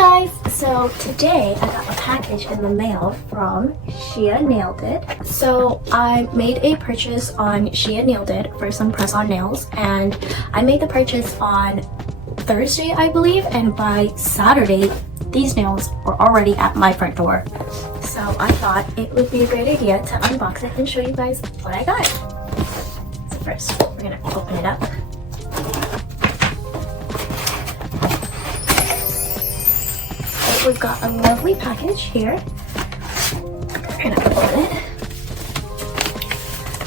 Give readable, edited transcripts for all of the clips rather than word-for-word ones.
guys! So today I got a package in the mail from Che Naildid. So I made a purchase on Che Naildid for some press-on nails, and I made the purchase on Thursday, I believe, and by Saturday these nails were already at my front door. So I thought it would be a great idea to unbox it and show you guys what I got. So first, we're gonna open it up. We've got a lovely package here. We're gonna open it.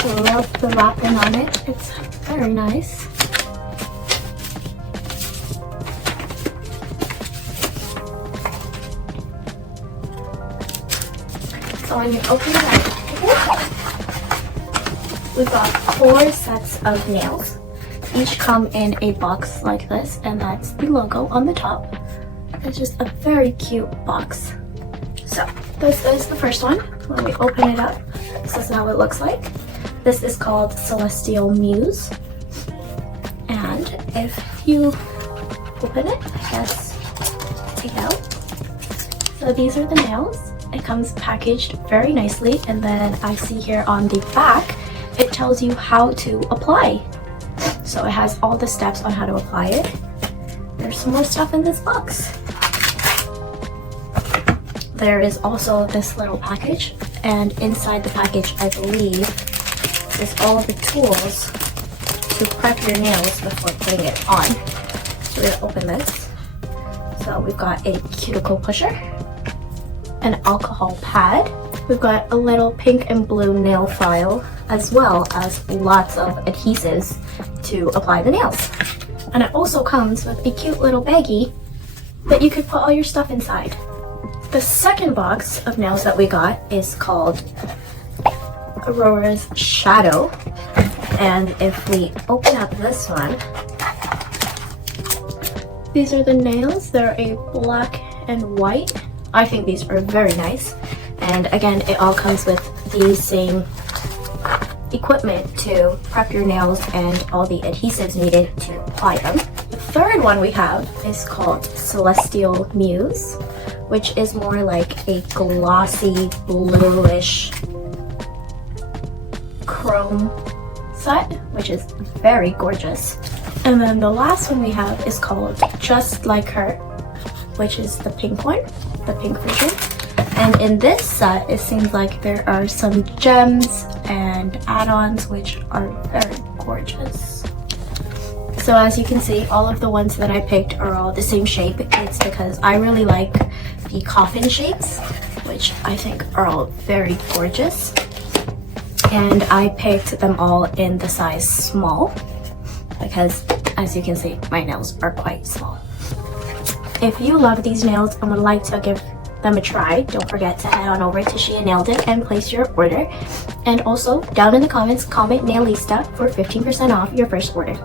I love the wrapping on it. It's very nice. So when you open it up, we've got 4 sets of nails. Each come in a box like this, and that's the logo on the top. It's just a very cute box. So this is the first one. When we open it up, this is how it looks like. This is called Celestial Muse. And if you open it, I guess, take it out. So these are the nails. It comes packaged very nicely, and then I see here on the back, it tells you how to apply. So it has all the steps on how to apply it. There's some more stuff in this box. There is also this little package, and inside the package, I believe, is all the tools to prep your nails before putting it on. So we're gonna open this. So we've got a cuticle pusher, an alcohol pad. We've got a little pink and blue nail file, as well as lots of adhesives to apply the nails. And it also comes with a cute little baggie that you could put all your stuff inside. The second box of nails that we got is called Aurora's Shadow. And if we open up this one, these are the nails. They're a black and white. I think these are very nice. And again, it all comes with the same equipment to prep your nails and all the adhesives needed to apply them. The third one we have is called Celestial Muse, which is more like a glossy bluish chrome set, which is very gorgeous. And then the last one we have is called Just Like Her, which is the pink one, the pink version. And in this set, it seems like there are some gems and add-ons which are very gorgeous. So as you can see, all of the ones that I picked are all the same shape. It's because I really like the coffin shapes, which I think are all very gorgeous. And I picked them all in the size small because, as you can see, my nails are quite small. If you love these nails and would like to give them a try, don't forget to head on over to Che Naildid and place your order. And also, down in the comments, comment Nailista for 15% off your first order.